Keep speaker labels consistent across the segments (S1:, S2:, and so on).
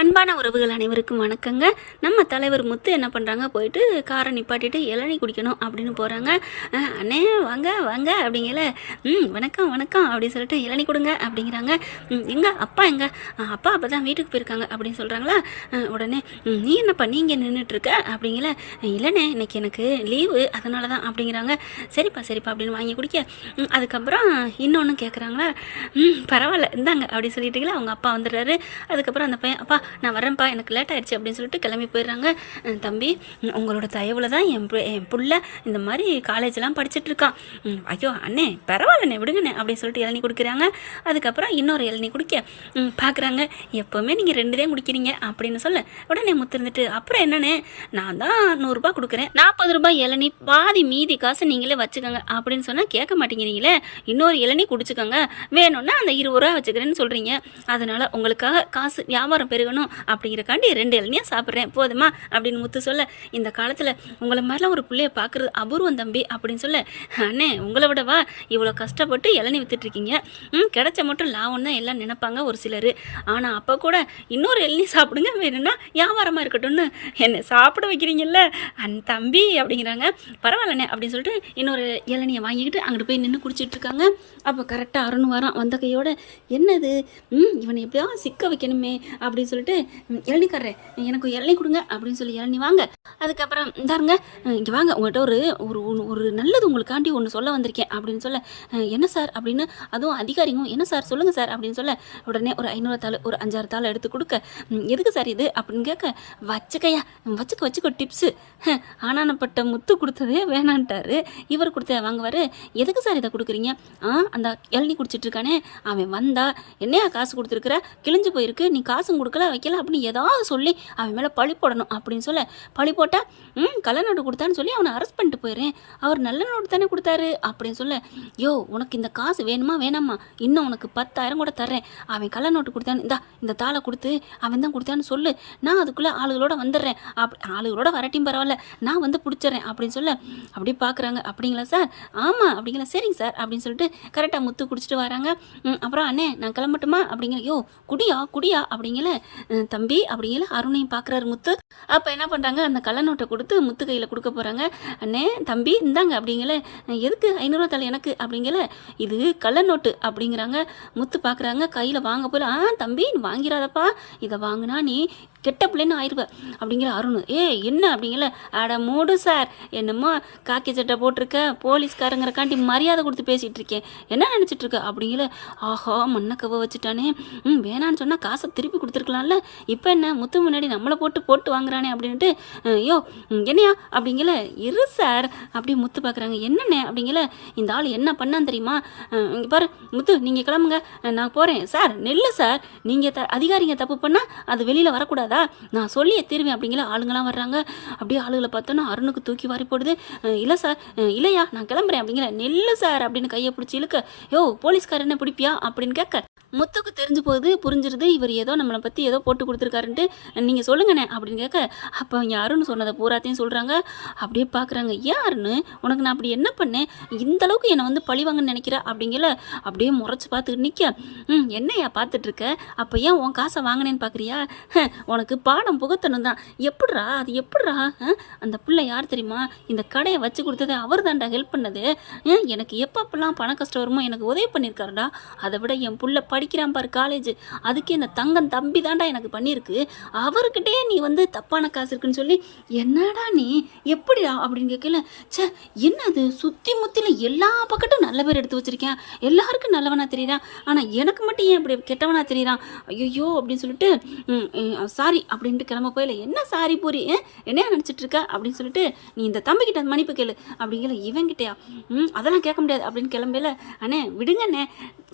S1: அன்பான உறவுகள் அனைவருக்கும் வணக்கங்க. நம்ம தலைவர் முத்து என்ன பண்ணுறாங்க போயிட்டு காரை நிப்பாட்டிட்டு இளநீ குடிக்கணும் அப்படின்னு போகிறாங்க அண்ணே வாங்க வாங்க அப்படிங்கல. ம் வணக்கம் வணக்கம் அப்படின்னு சொல்லிட்டு இளநீ கொடுங்க அப்படிங்கிறாங்க. ம், எங்க? அப்பா எங்க? அப்பா அப்போ தான் வீட்டுக்கு போயிருக்காங்க அப்படின்னு சொல்கிறாங்களா உடனே நீ என்னப்பா நீங்கள் நின்றுட்டுருக்க அப்படிங்கல. இல்லைண்ணே இன்னைக்கு எனக்கு லீவு அதனால தான் அப்படிங்கிறாங்க. சரிப்பா சரிப்பா அப்படின்னு வாங்கி குடிக்க. அதுக்கப்புறம் இன்னொன்று கேட்குறாங்களா ம் பரவாயில்ல இந்தாங்க அப்படி சொல்லிட்டுங்களா அவங்க அப்பா வந்துடுறாரு. அதுக்கப்புறம் அந்த பையன் அப்பா நான் வரேன்ப்பா எனக்கு லேட் ஆயிடுச்சு அப்படின்னு சொல்லிட்டு கிளம்பி போயிடுறாங்க. தம்பி உங்களோட தயவில் தான் என் பு- என் பிள்ளை இந்த மாதிரி காலேஜ்லாம் படிச்சுட்டு இருக்கான் ஐயோ அண்ணே பரவாயில்லண்ணே விடுங்கண்ணே அப்படின்னு சொல்லிட்டு இளநீ கொடுக்குறாங்க. அதுக்கப்புறம் இன்னொரு இளநீ குடிக்க பார்க்குறாங்க எப்போவுமே நீங்கள் ரெண்டு தான் குடிக்கிறீங்க அப்படின்னு சொல்ல உடனே முத்து இருந்துட்டு அப்புறம் என்னண்ணே நான் தான் நூறுரூபா கொடுக்குறேன். நாற்பது ரூபாய் இளநீ பாதி மீதி காசு நீங்களே வச்சுக்கோங்க அப்படின்னு சொன்னால் கேட்க மாட்டேங்கிறீங்களே. இன்னொரு இளநீ குடிச்சுக்கோங்க. வேணும்னா அந்த இருபது ரூபா வச்சுக்கிறேன்னு சொல்கிறீங்க அதனால் உங்களுக்காக காசு வியாபாரம் பெருகணும் அப்படிங்கிறக்காண்டி ரெண்டு இளநியாக சாப்பிட்றேன். போதுமா? அப்படின்னு முத்து சொல்ல இந்த காலத்தில் உங்களை மாதிரிலாம் ஒரு பிள்ளைய பார்க்குறது அபூர்வம் தம்பி அப்படின்னு சொல்ல அண்ணே உங்களை விடவா இவ்வளோ கஷ்டப்பட்டு இளநீ வித்துட்ருக்கீங்க ம் கிடைச்ச மட்டும் லாபம் தான் எல்லாம் நினைப்பாங்க ஒரு சிலர். ஆனால் அப்போ கூட இன்னொரு இளநீ சாப்பிடுங்க வேணும்னா வியாபாரமாக இருக்கட்டும்னு. என்னை சாப்பிட வைக்கிறீங்கல்ல? அந் தம்பி அப்படிங்கிறாங்க. பரவாயில்லண்ணே அப்படின்னு சொல்லிட்டு இன்னொரு இளநியை வாங்கிக்கிட்டு அங்கிட்டு போய் நின்று குடிச்சிட்ருக்காங்க அப்போ கரெக்டாக அருண் வரான் வந்த கையோட என்னது? ம் இவனை எப்படியாவது சிக்க வைக்கணுமே அப்படின்னு சொல்லிட்டு சொல்லிட்டு இளநீக்காரரே எனக்கு இளநீ கொடுங்க அப்படின்னு சொல்லி இளநீ வாங்க. அதுக்கப்புறம் இந்தாருங்க. இங்கே வாங்க. உங்கள்கிட்ட ஒரு ஒரு ஒரு நல்லது உங்களுக்காண்டி ஒன்று சொல்ல வந்திருக்கேன் அப்படின்னு சொல்ல என்ன சார்? அப்படின்னு அதுவும் அதிகாரிங்க என்ன சார்? சொல்லுங்கள் சார் அப்படின்னு சொல்ல உடனே ஒரு ஐநூறு தாள் ஒரு அஞ்சாறு தாள் எடுத்து கொடுக்க எதுக்கு சார் இது? அப்படின்னு கேட்க வச்சுக்கையா வச்சுக்க வச்சுக்கோ டிப்ஸு. ஆனானப்பட்ட முத்து கொடுத்ததே வேணான்ட்டாரு. இவர் கொடுத்த வாங்குவார். எதுக்கு சார் இதை கொடுக்குறீங்க? ஆ அந்த இளநீ குடிச்சிட்டு இருக்கானே. அவன் வந்தா என்னையா காசு கொடுத்துருக்குற? கிழிஞ்சு போயிருக்கு. நீ காசும் கொடுக்கல. வைக்கல அப்படின்னு ஏதாவது சொல்லி அவன் மேலே பழி போடணும் அப்படின்னு சொல்ல பழி போட்டால் ம் கள்ள நோட்டு கொடுத்தான்னு சொல்லி அவனை அரெஸ்ட் பண்ணிட்டு போயிடுறேன். அவர் நல்ல நோட்டு தானே கொடுத்தாரு அப்படின்னு சொல்ல யோ உனக்கு இந்த காசு வேணுமா வேணாமா? இன்னும் உனக்கு பத்தாயிரம் கூட தர்றேன். அவன் கள்ள நோட்டு கொடுத்தான்னு இந்தா இந்த தாளை கொடுத்து அவன் தான் கொடுத்தான்னு சொல்லு. நான் அதுக்குள்ளே ஆளுகளோட வந்துடுறேன். அப் ஆளுகளோட வரட்டியும் பரவாயில்ல. நான் வந்து பிடிச்சிட்றேன் அப்படின்னு சொல்ல அப்படி பார்க்குறாங்க அப்படிங்களா சார்? ஆமாம் அப்படிங்களா. சரிங்க சார் அப்படின்னு சொல்லிட்டு கரெக்டாக முத்து குடிச்சிட்டு வராங்க. ம், அப்புறம் அண்ணே நான் கிளம்பட்டுமா? அப்படிங்கிற யோ குடியா குடியா அப்படிங்கிற தம்பி அப்படிங்கிற அருணையும் பார்க்குறாரு முத்து. அப்போ என்ன பண்ணுறாங்க அந்த கள்ள நோட்டை கொடுத்து முத்து கையில் கொடுக்க போகிறாங்க அண்ணே தம்பி இந்தாங்க அப்படிங்கல. எதுக்கு? ஐநூறுவா தலை எனக்கு அப்படிங்கல. இது கள்ள நோட்டு அப்படிங்கிறாங்க. முத்து பார்க்குறாங்க கையில் வாங்க போல ஆ தம்பி நீ வாங்கிறாதப்பா இதை வாங்கினா நீ கெட்ட பிள்ளைன்னு ஆயிடுவேன் அப்படிங்கிற அருண். ஏ என்ன அப்படிங்கல? அட மூடு சார். என்னமோ காக்கி சட்டை போட்டிருக்க போலீஸ்காரங்கிறக்காண்டி மரியாதை கொடுத்து பேசிகிட்டு இருக்கேன் என்ன நினச்சிட்டு இருக்க அப்படிங்கல. ஆஹா மண்ணை கவ வச்சுட்டானே. ம் வேணான்னு சொன்னால் காசை திருப்பி கொடுத்துருக்கலாம்ல. இப்போ என்ன? முத்து முன்னாடி நம்மளை போட்டு போட்டு வாங்குறானே அப்படின்ட்டு ஐயோ என்னையா? அப்படிங்கல. இரு சார். அப்படி முத்து பார்க்குறாங்க என்னென்ன அப்படிங்கல. இந்த ஆள் என்ன பண்ணான்னு தெரியுமா? இங்கே பாரு. முத்து நீங்கள் கிளம்புங்க. நான் போகிறேன் சார் நெல்லு சார். நீங்கள் த அதிகாரிங்க தப்பு பண்ணால் அது வெளியில் வரக்கூடாதா? நான் சொல்லியே தீருவேன் அப்படிங்கிற ஆளுங்களாம் வர்றாங்க. அப்படியே ஆளுகளை பார்த்தோன்னா அருணுக்கு தூக்கி வாரி போடுது. இல்லை சார் இல்லையா? நான் கிளம்புறேன் அப்படிங்கிற நெல்லு சார் அப்படின்னு கையை பிடிச்சி இழுக்க. யோ போலீஸ்கார் என்ன பிடிப்பியா? அப்படின்னு கேட்க. முத்துக்கு தெரிஞ்சு போகுது புரிஞ்சிருது இவர் ஏதோ நம்மளை பற்றி ஏதோ போட்டு கொடுத்துருக்காருன்ட்டு நீங்கள் சொல்லுங்கண்ணே அப்படின்னு கேட்க அப்போ யாருன்னு அருண் சொன்னதை பூராத்தையும் சொல்கிறாங்க அப்படியே பார்க்குறாங்க யாருன்னு? உனக்கு நான் அப்படி என்ன பண்ணேன்? இந்த அளவுக்கு என்னை வந்து பழிவாங்கன்னு நினைக்கிறா? அப்படிங்கல அப்படியே முறைச்சி பார்த்துட்டு நிற்க ம் என்னையா பார்த்துட்ருக்க அப்போ ஏன் உன் காசை வாங்கினேன்னு பார்க்குறியா உனக்கு பாடம் புகத்தணும் தான். எப்படிரா அது எப்படிரா அந்த பிள்ளை யார் தெரியுமா? இந்த கடையை வச்சு கொடுத்தது அவர் தான்டா ஹெல்ப் பண்ணது. எனக்கு எனக்கு எப்பப்பெல்லாம் பண கஷ்டம் வருமோ எனக்கு உதவி பண்ணியிருக்காருடா. அதை விட என் புள்ள படிக்கிறான் பாரு காலேஜ் அதுக்கு இந்த தங்கன் தம்பி தாண்டா எனக்கு பண்ணியிருக்கு. அவர்கிட்டே நீ வந்து தப்பான காசு இருக்குன்னு சொல்லி என்னடா நீ? எப்படிடா? அப்படின்னு கேட்கல ச்சே என்னது? சுற்றி முத்தில எல்லா பக்கட்டும் நல்ல பேர் எடுத்து வச்சிருக்கேன் எல்லாருக்கும் நல்லவனா தெரியுறான் ஆனால் எனக்கு மட்டும் ஏன் இப்படி கெட்டவனா தெரியுறான்? ஐயோ அப்படின்னு சொல்லிட்டு சாரி அப்படின்ட்டு கிளம்ப போயில என்ன சாரி பூரி? என்ன நினச்சிட்டு இருக்க? அப்படின்னு சொல்லிட்டு நீ இந்த தம்பிக்கிட்ட மன்னிப்பு கேளு. அப்படிங்கிற இவன்கிட்டயா? ம் அதெல்லாம் கேட்க முடியாது. அப்படின்னு கிளம்பல அண்ணே விடுங்கண்ணே.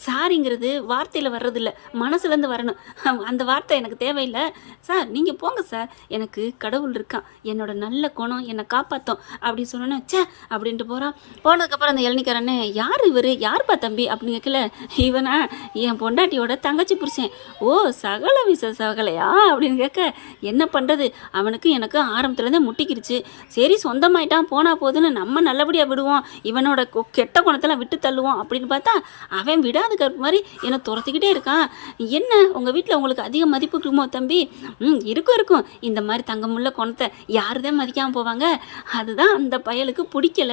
S1: சாரிங்கிறது வார்த்தையில் வர்றதில்ல. மனசுலேருந்து வரணும். அந்த வார்த்தை எனக்கு தேவையில்லை. சார் நீங்கள் போங்க சார். எனக்கு கடவுள் இருக்கான். என்னோட நல்ல குணம் என்னை காப்பாற்றும் அப்படின்னு சொன்னோன்னே சே அப்படின்ட்டு போகிறான் போனதுக்கப்புறம் அந்த இளநிக்காரனே யார் இவர்? யார்ப்பா தம்பி? அப்படின்னு கேட்கல. இவனா என் பொண்டாட்டியோட தங்கச்சி புருஷன். ஓ சகல விச சகலையா? அப்படின்னு கேட்க என்ன பண்ணுறது அவனுக்கு எனக்கு ஆரம்பத்துலேருந்தே முட்டிக்கிருச்சு. சரி சொந்தமாயிட்டான். போனால் போதுன்னு நம்ம நல்லபடியாக விடுவோம். இவனோட கெட்ட குணத்தெல்லாம் விட்டு தள்ளுவோம். அப்படின்னு பார்த்தா அவன் விடாது கருப்பு மாதிரி என்னை துர முறைச்சிக்கிட்டே இருக்கான். என்ன? உங்கள் வீட்டில் உங்களுக்கு அதிக மதிப்பு இருக்குமோ தம்பி? ம் இருக்கும் இருக்கும். இந்த மாதிரி தங்கமுள்ள குணத்தை யார் தான் மதிக்காமல் போவாங்க? அதுதான் அந்த பயலுக்கு பிடிக்கல.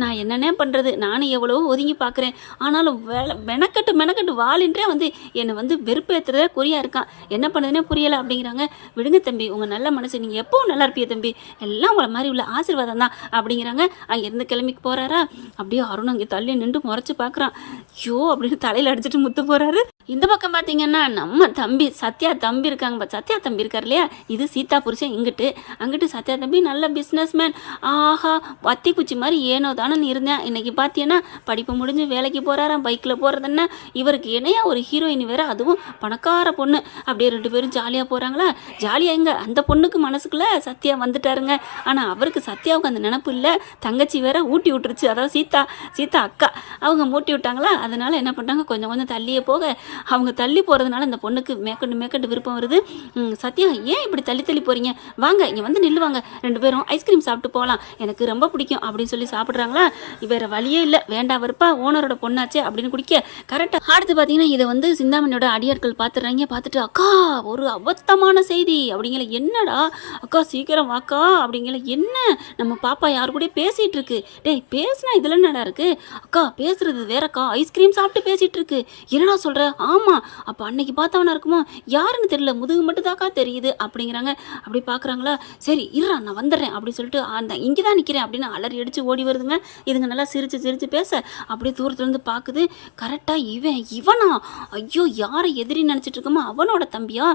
S1: நான் என்னென்ன பண்ணுறது நானும் எவ்வளவோ ஒதுங்கி பார்க்குறேன் ஆனாலும் வேலை மெனக்கட்டு மெனக்கட்டு வாளின்றே வந்து என்னை வந்து வெறுப்பேற்றுறத குறியாக இருக்கான். என்ன பண்ணுதுன்னே புரியலை அப்படிங்கிறாங்க. விடுங்க தம்பி உங்கள் நல்ல மனசு நீங்கள் எப்பவும் நல்லா இருப்பிய தம்பி. எல்லாம் உங்களை மாதிரி உள்ள ஆசீர்வாதம் தான் அப்படிங்கிறாங்க. அங்கேருந்து கிளம்பிக்கு போகிறாரா அப்படியே அருண் அங்கே தள்ளி நின்று முறைச்சி பார்க்குறான் ஐயோ அப்படின்னு தலையில் அடிச்சிட்டு முத்து போகிறாரு இந்த பக்கம் பார்த்தீங்கன்னா நம்ம தம்பி சத்யா தம்பி இருக்காங்க சத்யா தம்பி இருக்கார் இல்லையா? இது சீதா புருஷன் இங்கிட்டு. அங்கிட்டு சத்யா தம்பி நல்ல பிஸ்னஸ் மேன் ஆஹா வத்தி குச்சி மாதிரி ஏனோ தானே இருந்தேன் இன்னைக்கு பார்த்தீங்கன்னா படிப்பு முடிஞ்சு வேலைக்கு போகிறாராம் பைக்கில் போகிறதுன்னா இவருக்கு இணையா ஒரு ஹீரோயின் வேற அதுவும் பணக்கார பொண்ணு. அப்படியே ரெண்டு பேரும் ஜாலியாக போகிறாங்களா ஜாலியாக எங்க? அந்த பொண்ணுக்கு மனசுக்குள்ள சத்யா வந்துட்டாருங்க. ஆனால் அவருக்கு சத்யாவுக்கு அந்த நினப்பு இல்லை. தங்கச்சி வேற ஊட்டி விட்டுருச்சு. அதாவது சீதா. சீதா அக்கா. அவங்க மூட்டி விட்டாங்களா? அதனால என்ன பண்ணுறாங்க கொஞ்சம் கொஞ்சம் தள்ளியே போக அவங்க தள்ளி போகிறதுனால அந்த பொண்ணுக்கு மேற்கொண்டு மேற்கொண்டு விருப்பம் வருது. சத்யா ஏன் இப்படி தள்ளி தள்ளி போகிறீங்க வாங்க இங்கே வந்து நில்லுவாங்க. ரெண்டு பேரும் ஐஸ்கிரீம் சாப்பிட்டு போகலாம் எனக்கு ரொம்ப பிடிக்கும் அப்படின்னு சொல்லி சாப்பிட்றாங்களா? வேற வழியே இல்லை. வேண்டாம் வெறுப்பா ஓனரோட பொண்ணாச்சே அப்படின்னு குடிக்க. கரெக்டாக அடுத்து பார்த்தீங்கன்னா இதை வந்து சிந்தாமணியோட அடியாட்கள் பார்த்துடுறாங்க பார்த்துட்டு அக்கா ஒரு அபத்தமான செய்தி. அப்படிங்கிற என்னடா? அக்கா சீக்கிரம் வாக்கா. அப்படிங்கிற என்ன? நம்ம பாப்பா யார் கூட பேசிகிட்டு இருக்கு. டேய் பேசுனா இதில் என்னடா இருக்கு? அக்கா பேசுறது வேறக்கா. ஐஸ்கிரீம் சாப்பிட்டு பேசிகிட்டு இருக்கு. என்னடா சொல்கிற ஆமா அப்போ அன்னைக்கு பார்த்தவனா இருக்குமோ? யாருன்னு தெரியல முதுகு மட்டும் தாக்கா தெரியுது அப்படிங்கிறாங்க. அப்படி பாக்குறாங்களா? சரி இருறா நான் வந்துடுறேன் அப்படின்னு சொல்லிட்டு அந்த இங்கே தான் நிற்கிறேன் அப்படின்னு அலறி அடிச்சு ஓடி வருதுங்க. இதுங்க நல்லா சிரிச்சு சிரிச்சு பேச அப்படியே தூரத்துல இருந்து பார்க்குது கரெக்டா இவன் இவனா? ஐயோ யாரை எதிரி நினைச்சிட்டு இருக்கோமோ? அவனோட தம்பியா?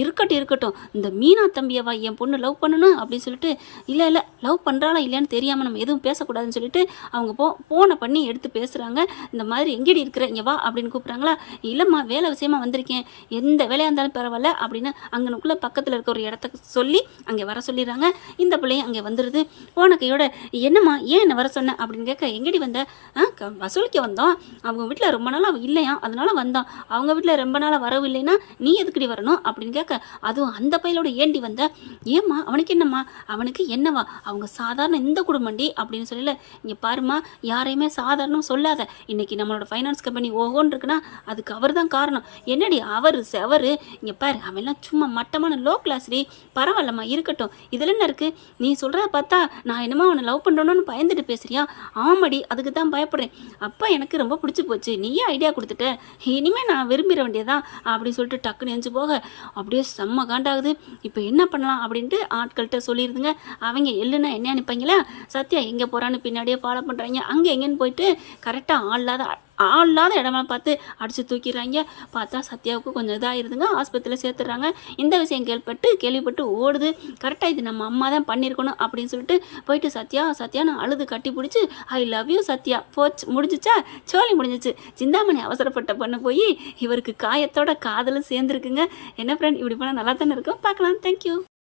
S1: இருக்கட்டும் இருக்கட்டும். இந்த மீனா தம்பியவா? என் பொண்ணு லவ் பண்ணணும் அப்படின்னு சொல்லிட்டு இல்லை இல்லை லவ் பண்ணுறாளா இல்லையான்னு தெரியாமல் நம்ம எதுவும் பேசக்கூடாதுன்னு சொல்லிட்டு அவங்க போ ஃபோனை பண்ணி எடுத்து பேசுகிறாங்க இந்த மாதிரி எங்கேடி இருக்கிற? இங்கே வா அப்படின்னு கூப்பிட்றாங்களா? இல்லை இல்லைம்மா வேலை விஷயமா வந்திருக்கேன். எந்த வேலையாக இருந்தாலும் பரவாயில்ல அப்படின்னு அங்கனுக்குள்ளே பக்கத்தில் இருக்க ஒரு இடத்த சொல்லி அங்கே வர சொல்லிடுறாங்க. இந்த பிள்ளையும் அங்கே வந்துடுது போன கையோட என்னம்மா ஏன் என்ன வர சொன்ன? அப்படின்னு கேட்க எங்கடி வந்த? ஆ க- வசூலிக்க வந்தோம். அவங்க வீட்டில் ரொம்ப நாளாக இல்லையா? அதனால வந்தோம். அவங்க வீட்டில் ரொம்ப நாளாக வரவு இல்லைன்னா நீ எதுக்குடி வரணும்? அப்படின்னு கேட்க அதுவும் அந்த பையலோட ஏண்டி வந்த? ஏம்மா அவனுக்கு என்னம்மா? அவனுக்கு என்னவா? அவங்க சாதாரண இந்த குடும்பண்டி? அப்படின்னு சொல்லல இங்கே பாருமா யாரையுமே சாதாரணம் சொல்லாத. இன்னைக்கு நம்மளோட ஃபைனான்ஸ் கம்பெனி ஓகோன்னு இருக்குன்னா அதுக்கு அவர் தான் காரணம். என்னடி அவர் செவரு? இங்கே பாரு அவன்லாம் சும்மா மட்டமான லோ கிளாஸ்ரி பரவாயில்லம்மா இருக்கட்டும். இதில் என்ன இருக்கு? நீ சொல்கிறத பார்த்தா நான் என்னமோ அவனை லவ் பண்ணுறோன்னு பயந்துட்டு பேசுறியா? ஆமாடி அதுக்கு தான் பயப்படுறேன். அப்பா எனக்கு ரொம்ப பிடிச்சி போச்சு. நீயே ஐடியா கொடுத்துட்ட. இனிமேல் நான் விரும்பிட வேண்டியதான் அப்படின்னு சொல்லிட்டு டக்குன்னு எஞ்சி போக. அப்படியே செம்ம காண்டாகுது. இப்போ என்ன பண்ணலாம் அப்படின்ட்டு ஆட்கள்கிட்ட சொல்லிடுதுங்க அவங்க எள்ளுன்னா என்ன நினைப்பாங்களா? சத்யா எங்கே போகிறான்னு பின்னாடியே ஃபாலோ பண்ணுறாங்க அங்கே எங்கேன்னு போயிட்டு கரெக்டாக ஆள் இல்லாத ஆள் இல்லாத இடமா பார்த்து அடித்து தூக்கிடுறாங்க. பார்த்தா சத்யாவுக்கு கொஞ்சம் இதாகிருதுங்க ஆஸ்பத்திரியில் சேர்த்துடுறாங்க. இந்த விஷயம் கேள்விப்பட்டு கேள்விப்பட்டு ஓடுது. கரெக்டாக இது நம்ம அம்மா தான் பண்ணியிருக்கணும் அப்படின்னு சொல்லிட்டு போயிட்டு சத்யா சத்யா நான் அழுது கட்டி பிடிச்சி ஐ லவ் யூ சத்யா. போச்சு முடிஞ்சிச்சா? சோலி முடிஞ்சிச்சு. சிந்தாமணி அவசரப்பட்ட பண்ண போய் இவருக்கு காயத்தோட காதலும் சேர்ந்துருக்குங்க. என்ன ஃப்ரெண்ட் இப்படி பண்ணால் நல்லா தானே இருக்கும்? பார்க்கலாம். தேங்க்யூ